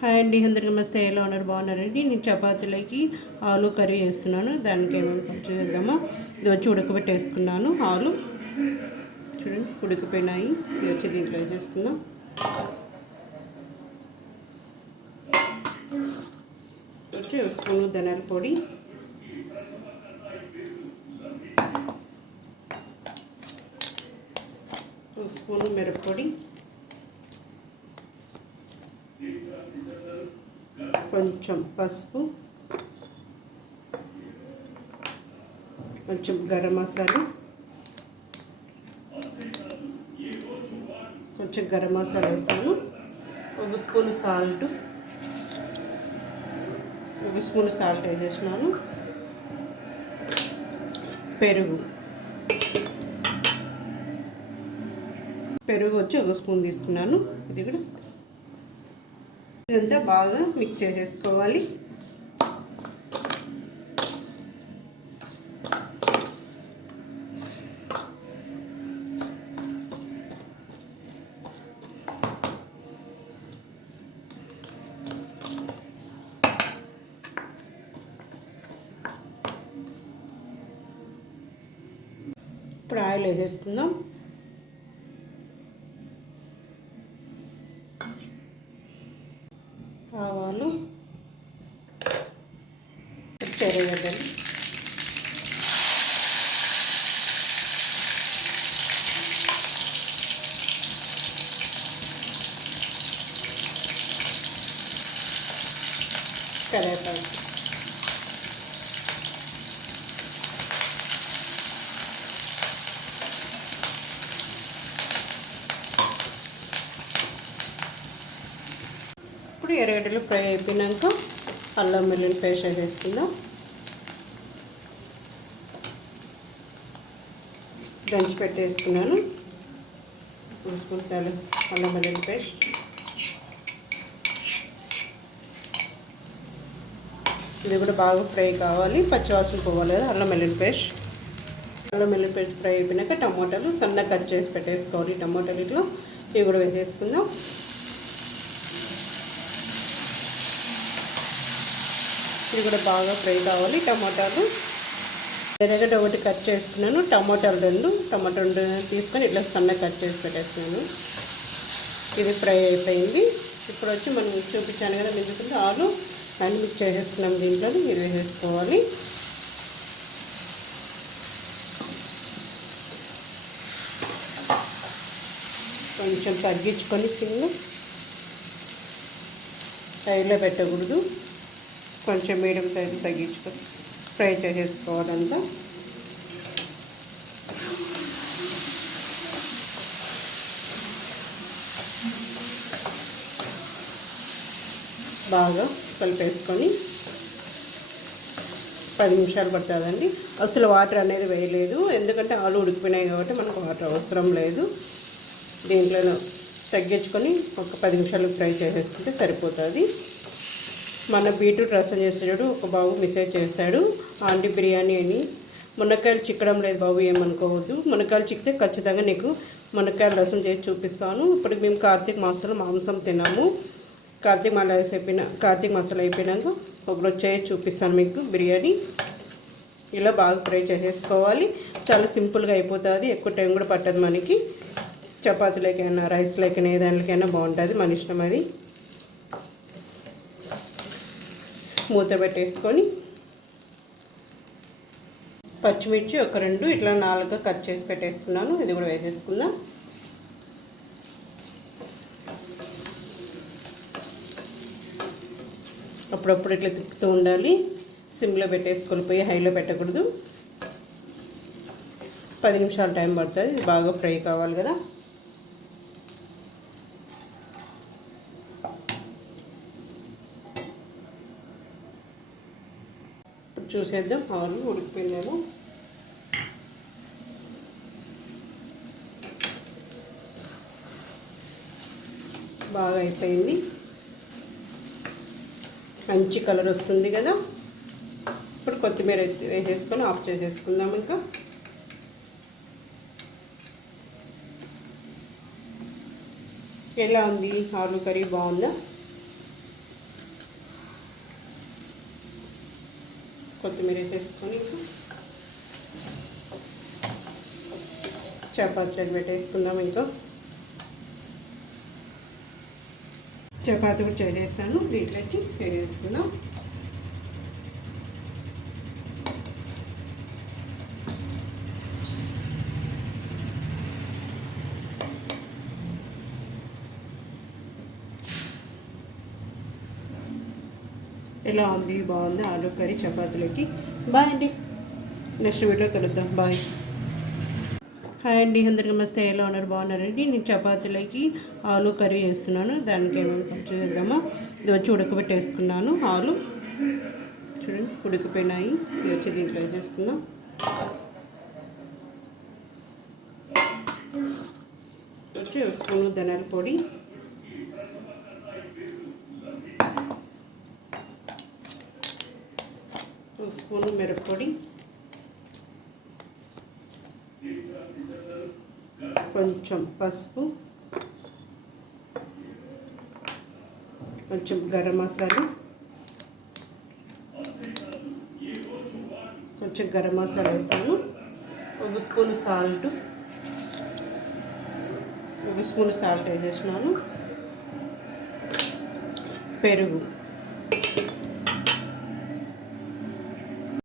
Hi అండి, అందరికీ నమస్తే. ఎలా ఉన్నారు? బాగున్నారండి. నేను చపాతీలకి ఆలు కర్రీ వేస్తున్నాను. దానికి ఏమేమి చూద్దామా. ఇది వచ్చి ఉడకబెట్టేసుకున్నాను. ఆలు చూడండి ఉడికిపోయినాయి. ఇది వచ్చి దీంట్లో వేసేసుకుందాం. వచ్చి ఒక స్పూను ధనియాల పొడి, ఒక స్పూను మిరప్పొడి, కొంచెం పసుపు, కొంచెం గరం మసాలా, కొంచెం గరం మసాలా వేస్తాను. ఒక స్పూను సాల్ట్, వేసేసినాను. పెరుగు వచ్చి ఒక స్పూన్ తీసుకున్నాను. ఇది కూడా ఇదంతా బాగా మిక్స్ చేసేసుకోవాలి. ఇప్పుడు ఆయిల్ వేసేసుకుందాం. ఆవాలు, తెరగడ్డలు, కరివేపాకు, ఇప్పుడు ఎర్రగడ్డలు ఫ్రై అయిపోయినాక అల్లం వెల్లుల్లి పేస్ట్ వేసేసుకుందాం. దంచి పెట్టేసుకున్నాను. 2 స్పూన్స్ అల్లం వెల్లుల్లి పేస్ట్, ఇది కూడా బాగా ఫ్రై కావాలి. పచ్చివాసన పోవాలి కదా. అల్లం వెల్లుల్లి పేస్ట్ ఫ్రై అయిపోయినాక టమాటాలు సన్నగా కట్ చేసి పెట్టేసుకోవాలి. టమాటాలు ఇట్లా ఇవి కూడా వేసేసుకుందాం. ఇది కూడా బాగా ఫ్రై కావాలి. టమాటాలు ఎర్రగడ్డ ఒకటి కట్ చేసుకున్నాను. టమాటాలు రెండు తీసుకొని ఇట్లా సన్నగా కట్ చేసి పెట్టేస్తున్నాను. ఇది ఫ్రై అయిపోయింది. ఇప్పుడు వచ్చి మనం చూపించాను కదా మిగులుతుంది ఆలు అన్ని మిక్స్ చేసేసుకున్నాం. దీంట్లో ఇది వేసేసుకోవాలి. కొంచెం తగ్గించుకొని చిన్న హైలో పెట్టకూడదు. కొంచెం మీడియం సైజు తగ్గించుకొని ఫ్రై చేసేసుకోవాలంతా. బాగా కలిపేసుకొని 10 నిమిషాలు పడుతుందండి. అసలు వాటర్ అనేది వేయలేదు, ఎందుకంటే ఆలు ఉడికిపోయినాయి కాబట్టి మనకు వాటర్ అవసరం లేదు. దీంట్లో తగ్గించుకొని ఒక 10 నిమిషాలు ఫ్రై చేసేసుకుంటే సరిపోతుంది. మన బీట్రూట్ రసం చేసేటాడు ఒక బాబు మెసేజ్ చేస్తాడు, ఆంటీ బిర్యానీ అని. మునక్కాయలు చిక్కడం లేదు బాబు, ఏమనుకోవద్దు. మునక్కాయలు చిక్కితే ఖచ్చితంగా నీకు మునక్కాయల రసం చేసి చూపిస్తాను. ఇప్పుడు మేము కార్తీక మాసంలో మాంసం తిన్నాము. కార్తీక మాసాలు అయిపోయినాక ఒకరోజు చేసి చూపిస్తాను మీకు బిర్యానీ. ఇలా బాగా ఫ్రై చేసేసుకోవాలి. చాలా సింపుల్గా అయిపోతుంది. ఎక్కువ టైం కూడా పట్టదు మనకి. చపాతీలకైనా రైస్లకైనా ఏ దానికైనా బాగుంటుంది, మన ఇష్టం అది. మూత పెట్టేసుకొని పచ్చిమిర్చి ఒక 2 ఇట్లా 4గా కట్ చేసి పెట్టేసుకున్నాను. ఇది కూడా వేసేసుకుందాం. అప్పుడప్పుడు ఇట్లా తిప్పుతూ ఉండాలి. సిమ్లో పెట్టేసుకొని పోయి హైలో పెట్టకూడదు. 10 నిమిషాలు టైం పడుతుంది. ఇది బాగా ఫ్రై కావాలి కదా. చూసేద్దాం ఆలు ఉడికిపోయిందేమో. బాగా అయిపోయింది. మంచి కలర్ వస్తుంది కదా. ఇప్పుడు కొత్తిమీర వేసేసుకొని ఆఫ్ చేసేసుకుందాం. ఇంకా ఎలా ఉంది ఆలు కర్రీ? బాగుందా? కొత్తిమీర వేసేసుకొని ఇంకా చపాతీలకు పెట్టేసుకుందాం. ఇంకా చపాతీ కూడా చేసేస్తాను, దీంట్లోకి వేసేసుకుందాం. ఎలా ఉంది? బాగుంది ఆలు కర్రీ చపాతీలకి. బాయ్ అండి, నెక్స్ట్ వీడియో కలుద్దాం. బాయ్. హాయ్ అండి, అందరికీ నమస్తే. ఎలా ఉన్నారు? బాగున్నారండి. నేను చపాతీలకి ఆలు కర్రీ వేస్తున్నాను. దానికి ఏమేమి ఖర్చు చేద్దామో ఇది వచ్చి ఉడకబెట్టేసుకున్నాను. ఆలు చూడండి ఉడికిపోయినాయి. ఇవి వచ్చి దీంట్లో వేసేసుకుందాం. వచ్చి స్పూను ధనియాల పొడి, స్పూను మిరప్పొడి, కొంచెం పసుపు, కొంచెం గరం మసాలా, కొంచెం గరం మసాలా వేస్తాను. ఒక స్పూను సాల్ట్, వేసేసినాను. పెరుగు